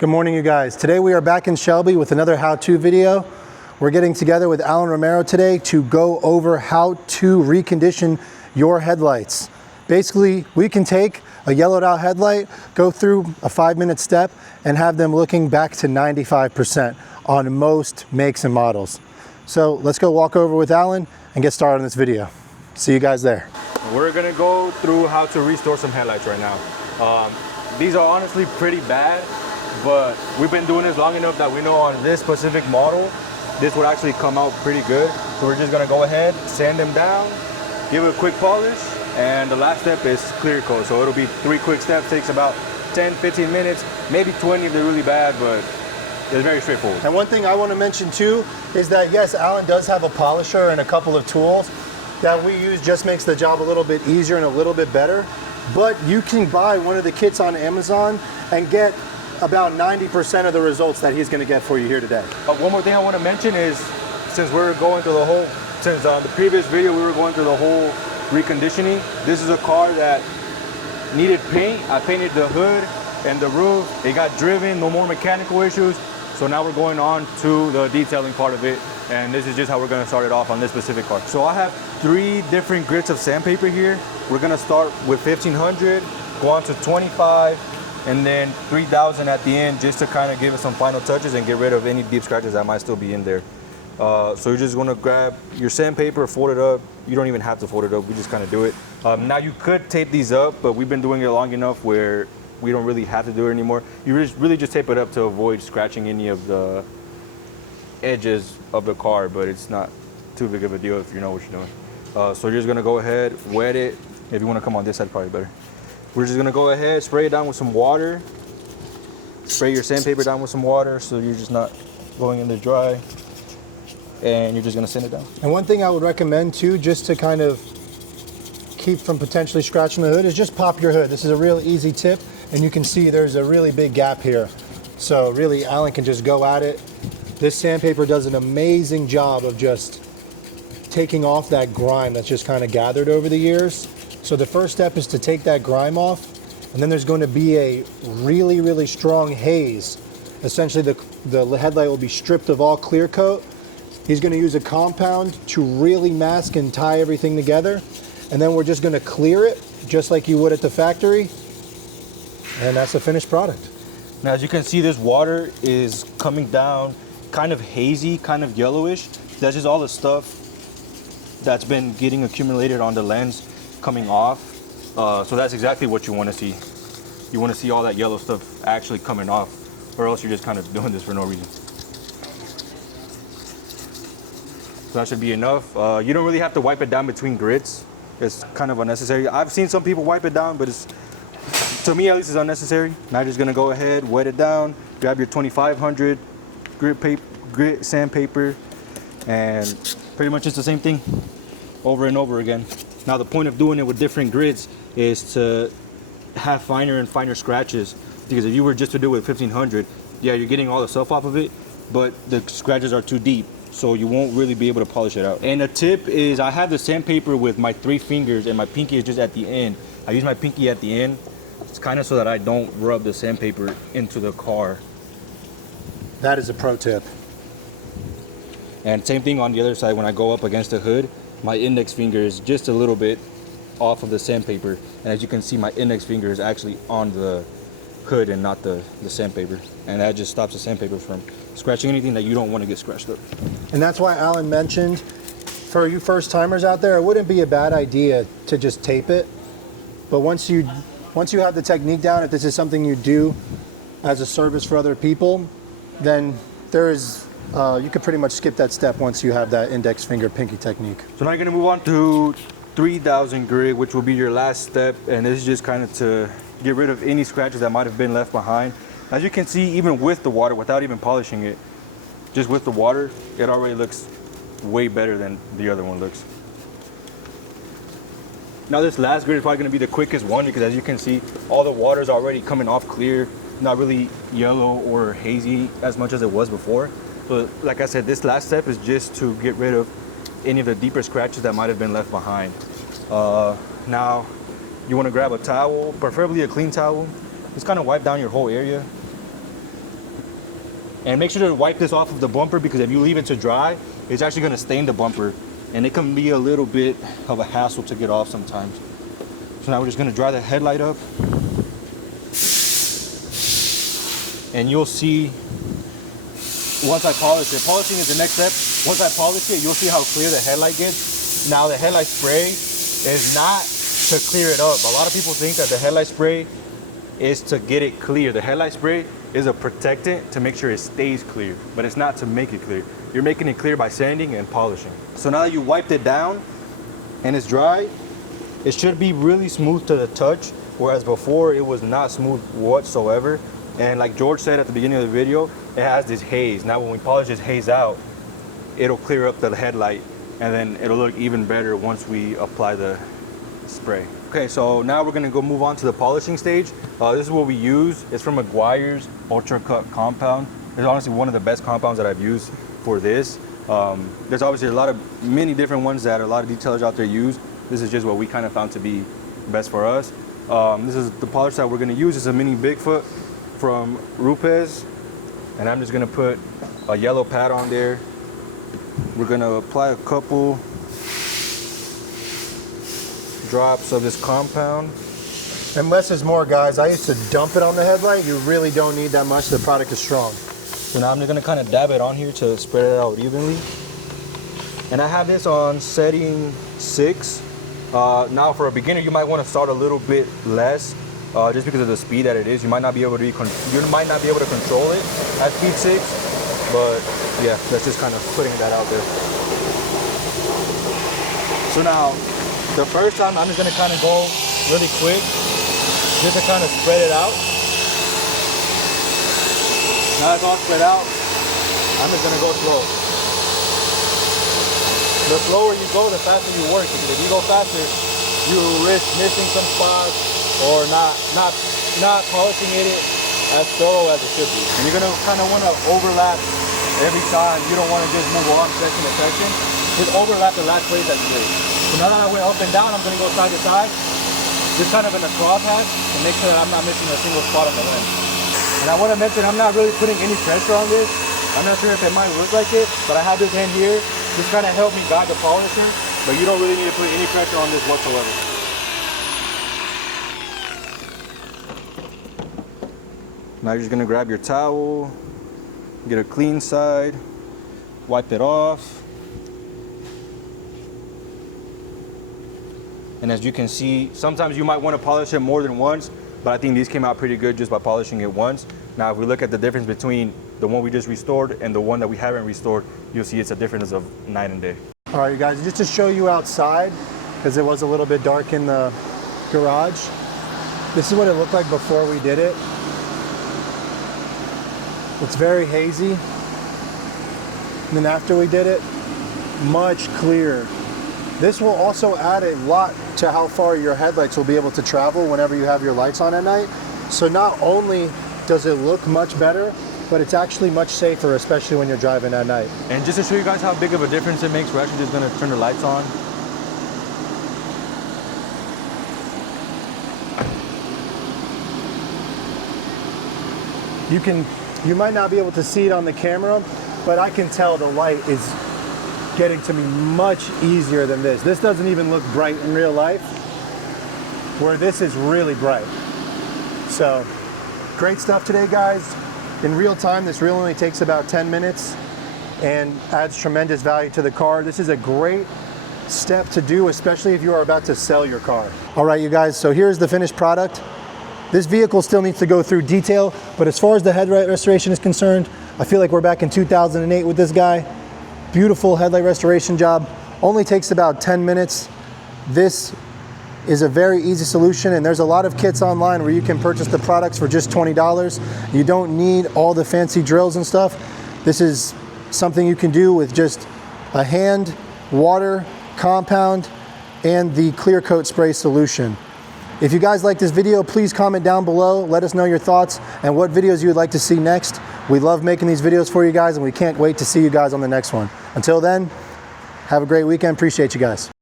Good morning, you guys. Today we are back in Shelby with another how-to video. We're getting together with Alan Romero today to go over how to recondition your headlights. Basically, we can take a yellowed out headlight, go through a 5-minute step, and have them looking back to 95% on most makes and models. So let's go walk over with Alan and get started on this video. See you guys there. We're gonna go through how to restore some headlights right now. These are honestly pretty bad, but we've been doing this long enough that we know on this specific model, this would actually come out pretty good. So we're just gonna go ahead, sand them down, give it a quick polish, and the last step is clear coat. So it'll be 3 quick steps, takes about 10, 15 minutes, maybe 20 if they're really bad, but it's very straightforward. And one thing I want to mention too is that yes, Alan does have a polisher and a couple of tools that we use, just makes the job a little bit easier and a little bit better. But you can buy one of the kits on Amazon and get about 90% of the results that he's going to get for you here today. One more thing I want to mention is, since we're going through the whole, since the previous video we were going through the whole reconditioning, this is a car that needed paint. I painted the hood and the roof. It got driven, no more mechanical issues. So now we're going on to the detailing part of it, and this is just how we're going to start it off on this specific car. So I have 3 different grits of sandpaper here. We're going to start with 1500, go on to 25, and then 3000 at the end, just to kind of give it some final touches and get rid of any deep scratches that might still be in there. So you're just going to grab your sandpaper, fold it up. You don't even have to fold it up, we just kind of do it. Now you could tape these up, but we've been doing it long enough where we don't really have to do it anymore. You really just tape it up to avoid scratching any of the edges of the car, but it's not too big of a deal if you know what you're doing. So you're just gonna go ahead, wet it. If you wanna come on this side, probably better. We're just gonna go ahead, spray it down with some water. Spray your sandpaper down with some water so you're just not going in there dry. And you're just gonna sand it down. And one thing I would recommend too, just to kind of keep from potentially scratching the hood, is just pop your hood. This is a real easy tip, and you can see there's a really big gap here. So really, Alan can just go at it. This sandpaper does an amazing job of just taking off that grime that's just kind of gathered over the years. So the first step is to take that grime off, and then there's going to be a really, really strong haze. Essentially, the headlight will be stripped of all clear coat. He's going to use a compound to really mask and tie everything together. And then we're just going to clear it, just like you would at the factory. And that's the finished product. Now, as you can see, this water is coming down kind of hazy, kind of yellowish. That's just all the stuff that's been getting accumulated on the lens coming off. So that's exactly what you want to see. You want to see all that yellow stuff actually coming off, or else you're just kind of doing this for no reason. So that should be enough. You don't really have to wipe it down between grits. It's kind of unnecessary. I've seen some people wipe it down, but it's, to me at least, it's unnecessary. Now you're just gonna go ahead, wet it down, grab your 2500 grit sandpaper, and pretty much it's the same thing over and over again. Now the point of doing it with different grits is to have finer and finer scratches, because if you were just to do it with 1500, yeah, you're getting all the stuff off of it, but the scratches are too deep, so you won't really be able to polish it out. And a tip is, I have the sandpaper with my 3 fingers and my pinky is just at the end. I use my pinky at the end. It's kind of so that I don't rub the sandpaper into the car. That is a pro tip. And same thing on the other side, when I go up against the hood, my index finger is just a little bit off of the sandpaper. And as you can see, my index finger is actually on the hood and not the sandpaper. And that just stops the sandpaper from scratching anything that you don't want to get scratched up. And that's why Alan mentioned, for you first timers out there, it wouldn't be a bad idea to just tape it. But once you have the technique down, if this is something you do as a service for other people, then there is, you could pretty much skip that step once you have that index finger pinky technique. So now you're gonna move on to 3000 grit, which will be your last step. And this is just kind of to get rid of any scratches that might have been left behind. As you can see, even with the water, without even polishing it, just with the water, it already looks way better than the other one looks. Now this last grit is probably gonna be the quickest one, because as you can see, all the water is already coming off clear, not really yellow or hazy as much as it was before. So like I said, this last step is just to get rid of any of the deeper scratches that might have been left behind. Now, you wanna grab a towel, preferably a clean towel. Just kind of wipe down your whole area. And make sure to wipe this off of the bumper, because if you leave it to dry, it's actually gonna stain the bumper. And it can be a little bit of a hassle to get off sometimes. So now we're just gonna dry the headlight up. And you'll see, once I polish it, polishing is the next step. Once I polish it, you'll see how clear the headlight gets. Now the headlight spray is not to clear it up. A lot of people think that the headlight spray is to get it clear. The headlight spray is a protectant to make sure it stays clear, but it's not to make it clear. You're making it clear by sanding and polishing. So now that you wiped it down and it's dry, it should be really smooth to the touch, whereas before it was not smooth whatsoever. And like George said at the beginning of the video, it has this haze. Now when we polish this haze out, it'll clear up the headlight, and then it'll look even better once we apply the spray. Okay, so now we're gonna go move on to the polishing stage. This is what we use. It's from McGuire's Ultra Cut compound. It's honestly one of the best compounds that I've used for this. There's obviously many different ones that a lot of detailers out there use. This is just what we kind of found to be best for us. This is the polish that we're gonna use. It's a mini Bigfoot from Rupes. And I'm just gonna put a yellow pad on there. We're gonna apply a couple drops of this compound. And less is more, guys. I used to dump it on the headlight. You really don't need that much. The product is strong. So now I'm just gonna kind of dab it on here to spread it out evenly. And I have this on setting 6. Now for a beginner, you might want to start a little bit less, just because of the speed that it is. You might not be able to control it at speed 6. But yeah, that's just kind of putting that out there. So now, the first time I'm just gonna kind of go really quick, just to kind of spread it out. Now it's all spread out, I'm just gonna go slow. The slower you go, the faster you work, because if you go faster, you risk missing some spots or not polishing it as thorough as it should be. And you're gonna kind of want to overlap every time. You don't want to just move on section to section. Just overlap the last place that you did. So now that I went up and down, I'm gonna go side to side, just kind of in a crosshatch to make sure that I'm not missing a single spot on the lens. And I want to mention, I'm not really putting any pressure on this. I'm not sure if it might look like it, but I have this hand here. Just kind of help me guide the polisher, but you don't really need to put any pressure on this whatsoever. Now you're just gonna grab your towel, get a clean side, wipe it off. And as you can see, sometimes you might want to polish it more than once, but I think these came out pretty good just by polishing it once. Now, if we look at the difference between the one we just restored and the one that we haven't restored, you'll see it's a difference of night and day. All right, you guys, just to show you outside, because it was a little bit dark in the garage, this is what it looked like before we did it. It's very hazy. And then after we did it, much clearer. This will also add a lot to how far your headlights will be able to travel whenever you have your lights on at night. So not only does it look much better, but it's actually much safer, especially when you're driving at night. And just to show you guys how big of a difference it makes, we're actually just gonna turn the lights on. You might not be able to see it on the camera, but I can tell the light is getting to me much easier than this. This doesn't even look bright in real life, where this is really bright. So, great stuff today, guys. In real time, this reel only takes about 10 minutes and adds tremendous value to the car. This is a great step to do, especially if you are about to sell your car. All right, you guys, so here's the finished product. This vehicle still needs to go through detail, but as far as the headlight restoration is concerned, I feel like we're back in 2008 with this guy. Beautiful headlight restoration job. Only takes about 10 minutes. This is a very easy solution, and there's a lot of kits online where you can purchase the products for just $20. You don't need all the fancy drills and stuff. This is something you can do with just a hand, water, compound, and the clear coat spray solution. If you guys like this video, please comment down below. Let us know your thoughts and what videos you would like to see next. We love making these videos for you guys, and we can't wait to see you guys on the next one. Until then, have a great weekend. Appreciate you guys.